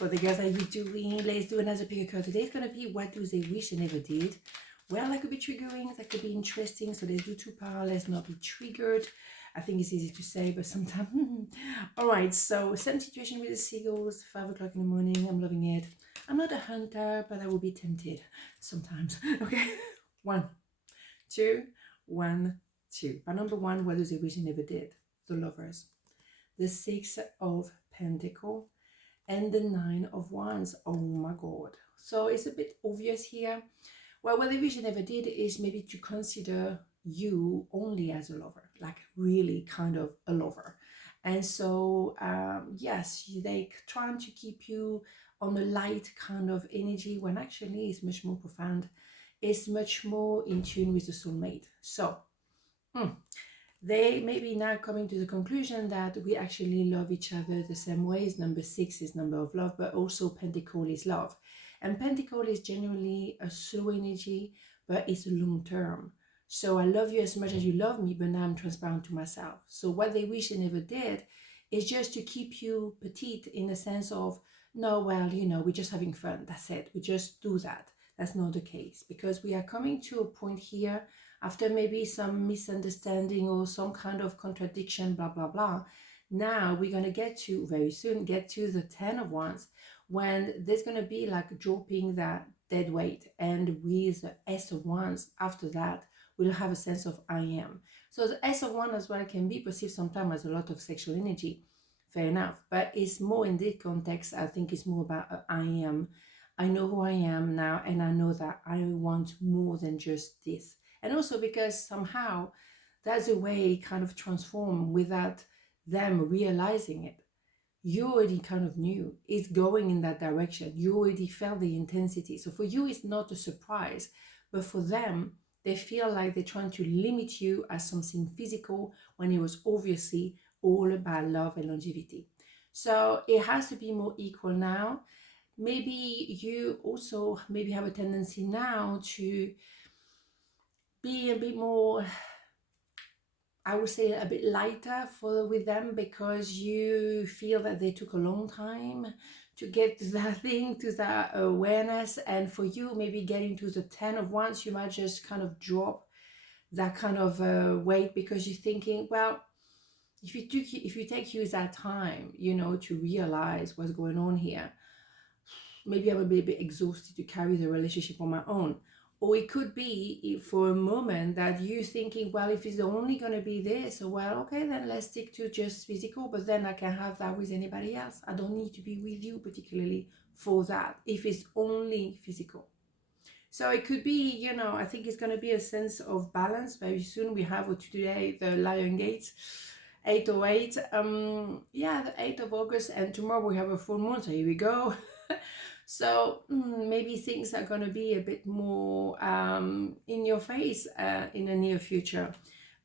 For the girls, how you doing? Let's do another pick card. Today is going to be what do they wish they never did. Well, that could be triggering, that could be interesting. So let's do two power. Let's not be triggered. I think it's easy to say, but sometimes. All right, so same situation with the seagulls, 5 o'clock in the morning. I'm loving it. I'm not a hunter, but I will be tempted sometimes. Okay, 1, 2, 1, 2. But number 1, what do they wish they never did? The Lovers, the 6 of Pentacles, and the 9 of Wands. Oh my God. So it's a bit obvious here. Well, what they wish they never did is maybe to consider you only as a lover, like really kind of a lover. And so, yes, they trying to keep you on a light kind of energy when actually it's much more profound. It's much more in tune with the soulmate. So, they may be now coming to the conclusion that we actually love each other the same ways. Number 6 is number of love, but also Pentacle is love. And Pentacle is generally a slow energy, but it's a long term. So I love you as much as you love me, but now I'm transparent to myself. So what they wish they never did is just to keep you petite in the sense of, no, well, you know, we're just having fun. That's it. We just do that. That's not the case, because we are coming to a point here after maybe some misunderstanding or some kind of contradiction, blah, blah, blah. Now we're going to get to, very soon, get to the 10 of Wands, when there's going to be like dropping that dead weight. And with the S of Wands, after that, we'll have a sense of I am. So the S of Wands as well can be perceived sometimes as a lot of sexual energy. Fair enough. But it's more in this context, I think it's more about I am. I know who I am now, and I know that I want more than just this. And also because somehow that's a way kind of transform without them realizing it. You already kind of knew it's going in that direction. You already felt the intensity. So for you, it's not a surprise, but for them, they feel like they're trying to limit you as something physical when it was obviously all about love and longevity. So it has to be more equal now. Maybe you also maybe have a tendency now to be a bit more, I would say, a bit lighter with them, because you feel that they took a long time to get to that thing, to that awareness. And for you, maybe getting to the 10 of Wands, you might just kind of drop that kind of weight, because you're thinking, well, if you take you that time, you know, to realize what's going on here, maybe I'm a bit exhausted to carry the relationship on my own. Or it could be for a moment that you're thinking, well, if it's only going to be this, well, okay, then let's stick to just physical, but then I can have that with anybody else. I don't need to be with you particularly for that, if it's only physical. So it could be, you know, I think it's going to be a sense of balance. Very soon we have today the Lion Gates, 808. Yeah, the 8th of August, and tomorrow we have a full moon, so here we go. So maybe things are going to be a bit more in your face in the near future,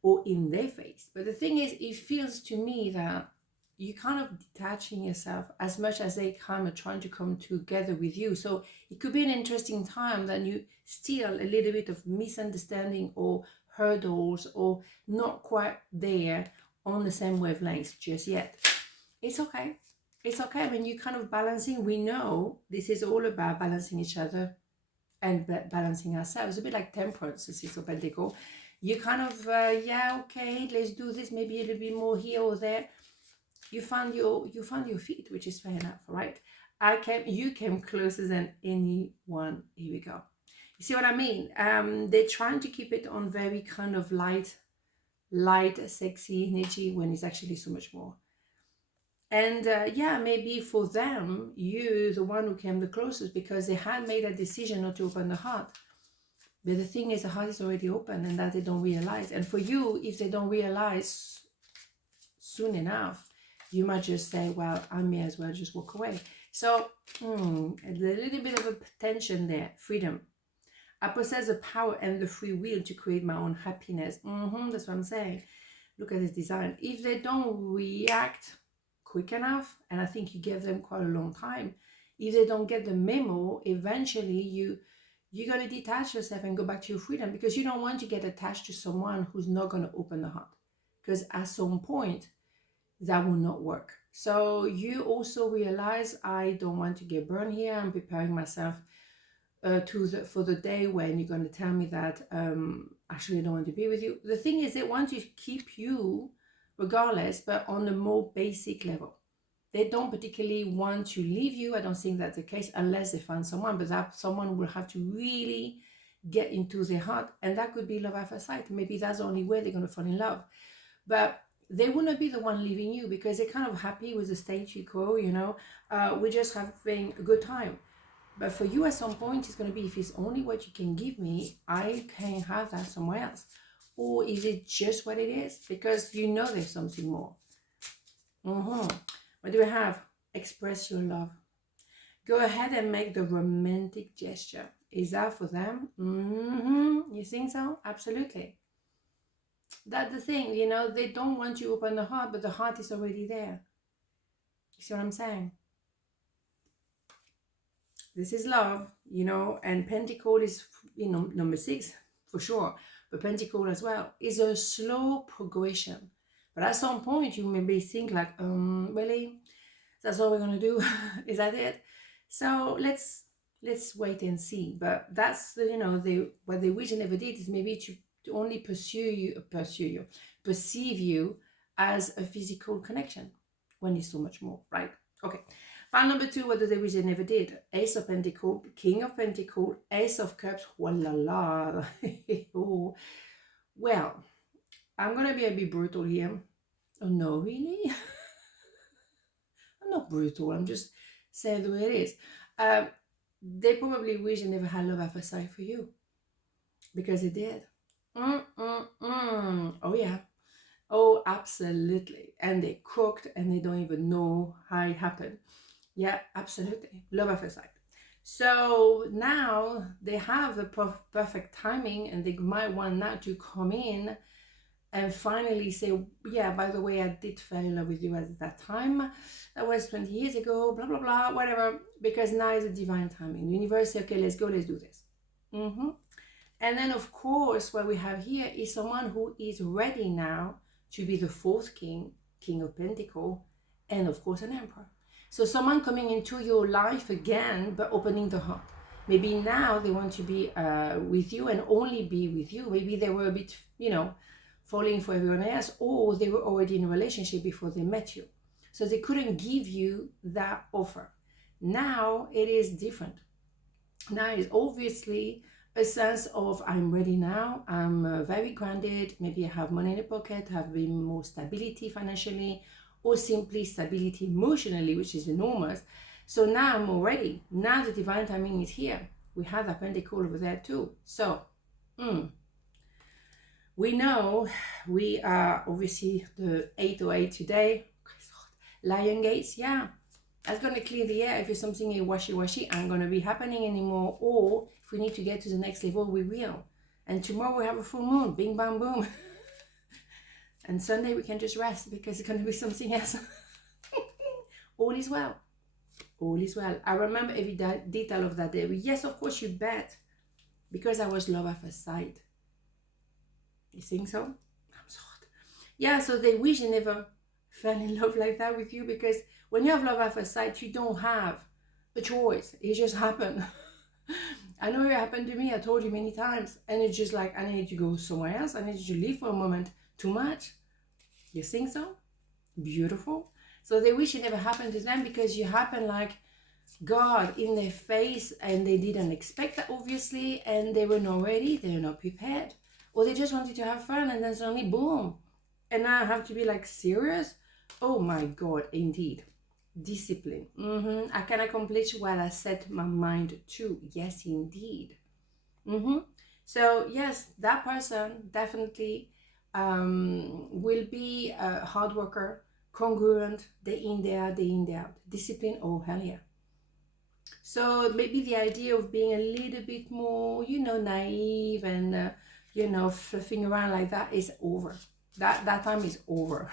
or in their face. But the thing is, it feels to me that you're kind of detaching yourself as much as they kind of trying to come together with you. So it could be an interesting time that you still a little bit of misunderstanding or hurdles, or not quite there on the same wavelengths just yet. It's okay. It's okay when you're kind of balancing. We know this is all about balancing each other and balancing ourselves. A bit like Temperance, the 6 of Pentacles. You kind of, yeah, okay, let's do this, maybe a little bit more here or there. You found your feet, which is fair enough, right? You came closer than anyone. Here we go. You see what I mean? They're trying to keep it on very kind of light, sexy energy, when it's actually so much more. And yeah, maybe for them, you, the one who came the closest, because they had made a decision not to open the heart. But the thing is, the heart is already open, and that they don't realize. And for you, if they don't realize soon enough, you might just say, well, I may as well just walk away. So a little bit of a tension there. Freedom. I possess the power and the free will to create my own happiness. That's what I'm saying. Look at this design. If they don't react quick enough, and I think you gave them quite a long time, if they don't get the memo, eventually you're going to detach yourself and go back to your freedom, because you don't want to get attached to someone who's not going to open the heart, because at some point that will not work. So you also realize, I don't want to get burned here. I'm preparing myself for the day when you're going to tell me that actually I don't want to be with you. The thing is, they want to keep you regardless, but on a more basic level. They don't particularly want to leave you. I don't think that's the case unless they find someone, but that someone will have to really get into their heart, and that could be love at first sight. Maybe that's the only way they're going to fall in love. But they will not be the one leaving you because they're kind of happy with the stage quo, we're just having a good time. But for you, at some point, it's going to be, if it's only what you can give me, I can have that somewhere else. Or is it just what it is? Because there's something more. What do we have? Express your love. Go ahead and make the romantic gesture. Is that for them? You think so? Absolutely. That's the thing, they don't want you to open the heart, but the heart is already there. You see what I'm saying? This is love, and Pentacle is, number 6 for sure, but Pentacle as well is a slow progression. But at some point, you maybe think like, really? That's all we're gonna do? Is that it? So let's wait and see. But that's what they wish and never did is maybe to only perceive you as a physical connection when it's so much more, right? Okay. File number 2, what do they wish they never did? Ace of Pentacle, King of Pentacle, Ace of Cups. Voila. Oh. Well, I'm gonna be a bit brutal here. Oh no, really? I'm not brutal. I'm just saying the way it is. They probably wish they never had love at first sight for you, because they did. Oh yeah. Oh, absolutely. And they cooked and they don't even know how it happened. Yeah, absolutely. Love at first sight. So now they have the perfect timing, and they might want now to come in and finally say, yeah, by the way, I did fall in love with you at that time. That was 20 years ago, blah, blah, blah, whatever. Because now is a divine timing. The universe says, okay, let's go, let's do this. And then, of course, what we have here is someone who is ready now to be the 4th king, King of Pentacles, and of course, an emperor. So someone coming into your life again, but opening the heart. Maybe now they want to be with you and only be with you. Maybe they were a bit, falling for everyone else, or they were already in a relationship before they met you. So they couldn't give you that offer. Now it is different. Now it's obviously a sense of, I'm ready now, I'm very grounded, maybe I have money in the pocket, have been more stability financially, or simply stability emotionally, which is enormous. So now I'm more ready. Now the divine timing is here. We have that Pentacle over there too. So, we know we are obviously the 808 today. Lion gates, yeah. That's going to clear the air. If it's something washy-washy, ain't going to be happening anymore. Or if we need to get to the next level, we will. And tomorrow we have a full moon. Bing, bang, boom. And Sunday we can just rest because it's going to be something else. All is well. All is well. I remember every detail of that day. Yes, of course, you bet. Because I was love at first sight. You think so? I'm so hot. Yeah, so they wish they never fell in love like that with you, because when you have love at first sight, you don't have a choice. It just happened. I know it happened to me. I told you many times. And it's just like, I need to go somewhere else. I need to leave for a moment. Too much. You think so? Beautiful. So they wish it never happened to them, because you happen like God in their face, and they didn't expect that, obviously, and they were not ready. They were not prepared. Or they just wanted to have fun, and then suddenly, boom. And now I have to be like, serious? Oh my God, indeed. Discipline. I can accomplish what I set my mind to. Yes, indeed. So yes, that person definitely will be a hard worker, congruent, day in, day out, day in, day out. Discipline, oh hell yeah. So maybe the idea of being a little bit more, naive and, fluffing around like that is over. That time is over.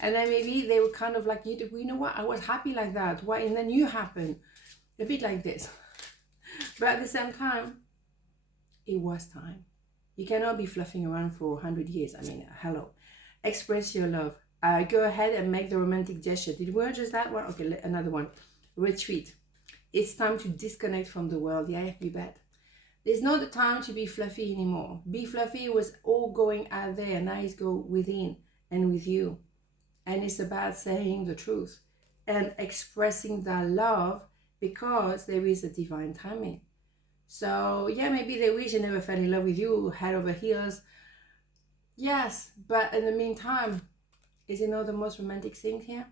And then maybe they were kind of like, you know what, I was happy like that. Why? And then you happen. A bit like this. But at the same time, it was time. You cannot be fluffing around for 100 years. I mean, hello. Express your love. Go ahead and make the romantic gesture. Did we just that one? Okay, another one. Retreat. It's time to disconnect from the world. Yeah, you bet. There's not the time to be fluffy anymore. Be fluffy was all going out there. Now it's go within and with you. And it's about saying the truth and expressing that love, because there is a divine timing. So yeah, maybe they wish they never fell in love with you head over heels. Yes, but in the meantime, is it not the most romantic thing here?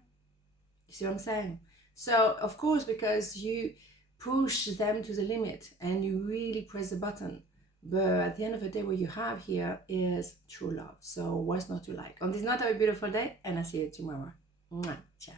You see what I'm saying? So of course, because you push them to the limit and you really press the button. But at the end of the day, what you have here is true love. So what's not to like? On this note, have a beautiful day, and I'll see you tomorrow. Mwah. Ciao.